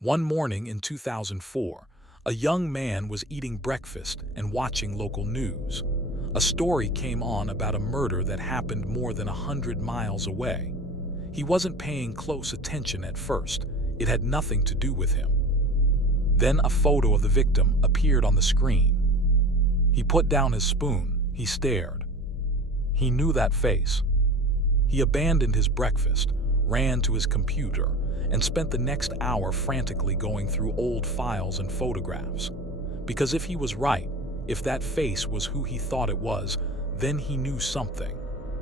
One morning in 2004, a young man was eating breakfast and watching local news. A story came on about a murder that happened more than 100 miles away. He wasn't paying close attention at first. It had nothing to do with him. Then a photo of the victim appeared on the screen. He put down his spoon. He stared. He knew that face. He abandoned his breakfast, ran to his computer, and spent the next hour frantically going through old files and photographs. Because if he was right, if that face was who he thought it was, then he knew something.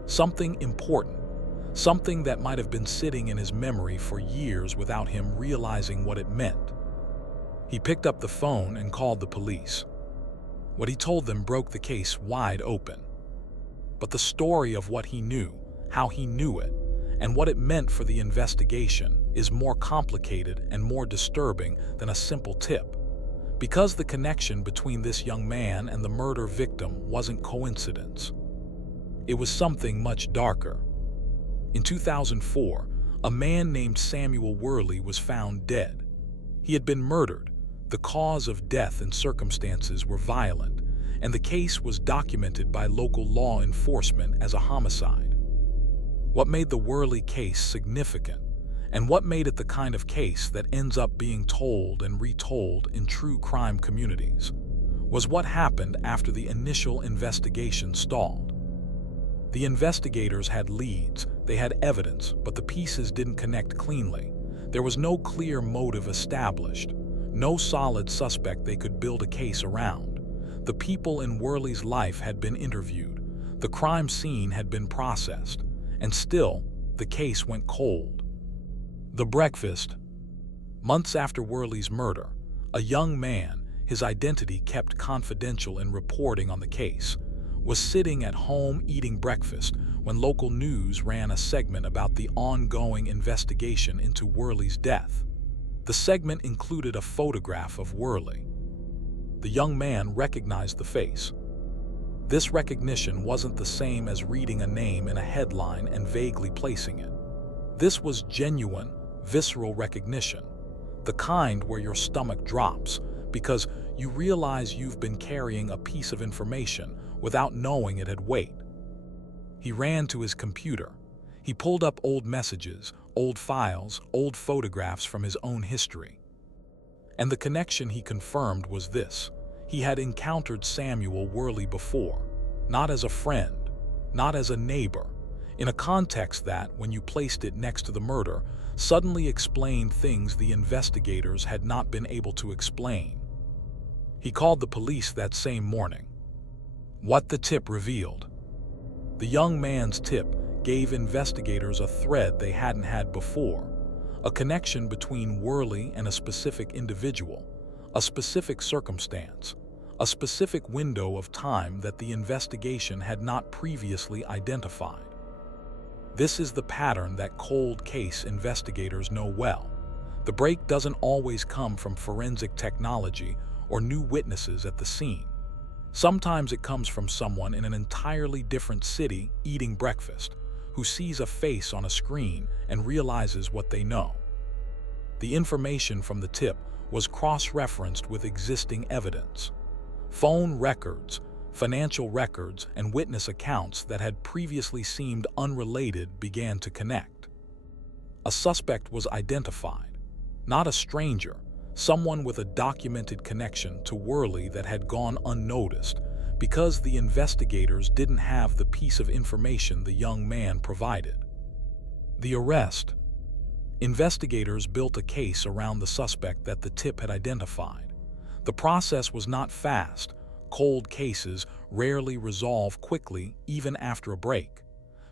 Something important. Something that might have been sitting in his memory for years without him realizing what it meant. He picked up the phone and called the police. What he told them broke the case wide open. But the story of what he knew, how he knew it, and what it meant for the investigation is more complicated and more disturbing than a simple tip. Because the connection between this young man and the murder victim wasn't coincidence. It was something much darker. In 2004, a man named Samuel Worley was found dead. He had been murdered. The cause of death and circumstances were violent, and the case was documented by local law enforcement as a homicide. What made the Worley case significant, and what made it the kind of case that ends up being told and retold in true crime communities, was what happened after the initial investigation stalled. The investigators had leads, they had evidence, but the pieces didn't connect cleanly. There was no clear motive established, no solid suspect they could build a case around. The people in Worley's life had been interviewed, the crime scene had been processed, and still, the case went cold. The breakfast. Months after Worley's murder, a young man, his identity kept confidential in reporting on the case, was sitting at home eating breakfast when local news ran a segment about the ongoing investigation into Worley's death. The segment included a photograph of Worley. The young man recognized the face. This recognition wasn't the same as reading a name in a headline and vaguely placing it. This was genuine, visceral recognition, the kind where your stomach drops because you realize you've been carrying a piece of information without knowing it had weight. He ran to his computer. He pulled up old messages, old files, old photographs from his own history. And the connection he confirmed was this. He had encountered Samuel Worley before, not as a friend, not as a neighbor, in a context that, when you placed it next to the murder, suddenly explained things the investigators had not been able to explain. He called the police that same morning. What the tip revealed. The young man's tip gave investigators a thread they hadn't had before, a connection between Worley and a specific individual, a specific circumstance, a specific window of time that the investigation had not previously identified. This is the pattern that cold case investigators know well. The break doesn't always come from forensic technology or new witnesses at the scene. Sometimes it comes from someone in an entirely different city eating breakfast, who sees a face on a screen and realizes what they know. The information from the tip was cross-referenced with existing evidence. Phone records, financial records, and witness accounts that had previously seemed unrelated began to connect. A suspect was identified, not a stranger, someone with a documented connection to Worley that had gone unnoticed because the investigators didn't have the piece of information the young man provided. The arrest. Investigators built a case around the suspect that the tip had identified. The process was not fast. Cold cases rarely resolve quickly, even after a break.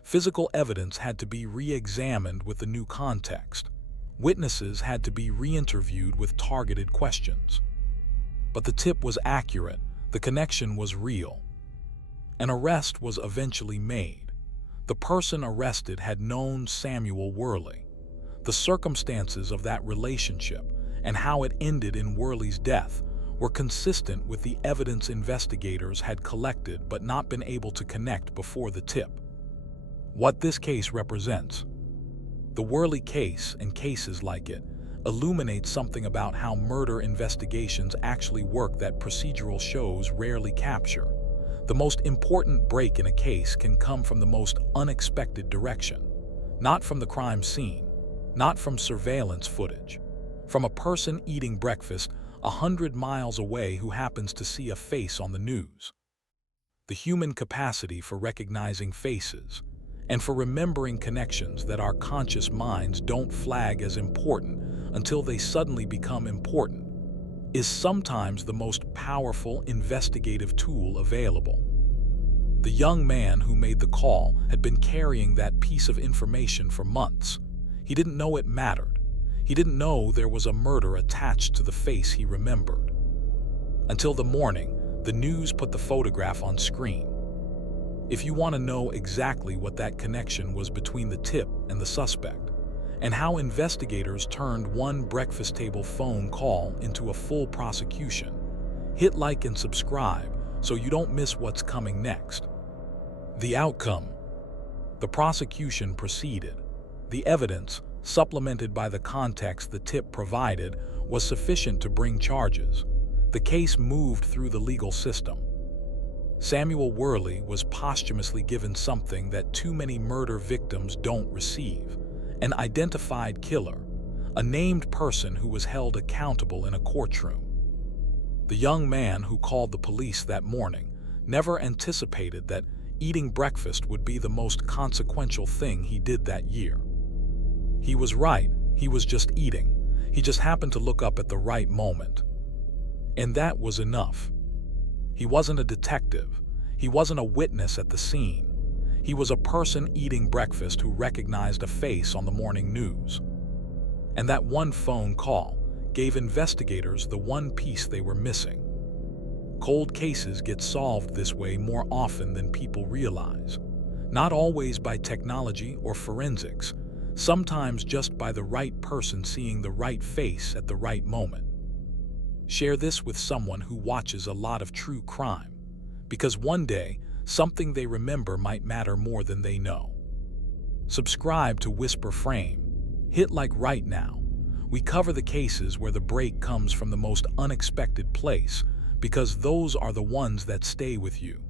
Physical evidence had to be re-examined with the new context. Witnesses had to be re-interviewed with targeted questions. But the tip was accurate, the connection was real. An arrest was eventually made. The person arrested had known Samuel Worley. The circumstances of that relationship and how it ended in Worley's death were consistent with the evidence investigators had collected but not been able to connect before the tip. What this case represents. The Worley case and cases like it illuminates something about how murder investigations actually work that procedural shows rarely capture. The most important break in a case can come from the most unexpected direction. Not from the crime scene, not from surveillance footage. From a person eating breakfast 100 miles away who happens to see a face on the news. The human capacity for recognizing faces and for remembering connections that our conscious minds don't flag as important until they suddenly become important is sometimes the most powerful investigative tool available. The young man who made the call had been carrying that piece of information for months. He didn't know it mattered. He didn't know there was a murder attached to the face he remembered. Until the morning, the news put the photograph on screen. If you want to know exactly what that connection was between the tip and the suspect, and how investigators turned one breakfast table phone call into a full prosecution, hit like and subscribe so you don't miss what's coming next. The outcome. The prosecution proceeded. The evidence, supplemented by the context the tip provided, was sufficient to bring charges. The case moved through the legal system. Samuel Worley was posthumously given something that too many murder victims don't receive: an identified killer, a named person who was held accountable in a courtroom. The young man who called the police that morning never anticipated that eating breakfast would be the most consequential thing he did that year. He was right, he was just eating. He just happened to look up at the right moment. And that was enough. He wasn't a detective. He wasn't a witness at the scene. He was a person eating breakfast who recognized a face on the morning news. And that one phone call gave investigators the one piece they were missing. Cold cases get solved this way more often than people realize. Not always by technology or forensics, sometimes just by the right person seeing the right face at the right moment. Share this with someone who watches a lot of true crime, because one day, something they remember might matter more than they know. Subscribe to WhisprFrame. Hit like right now. We cover the cases where the break comes from the most unexpected place, because those are the ones that stay with you.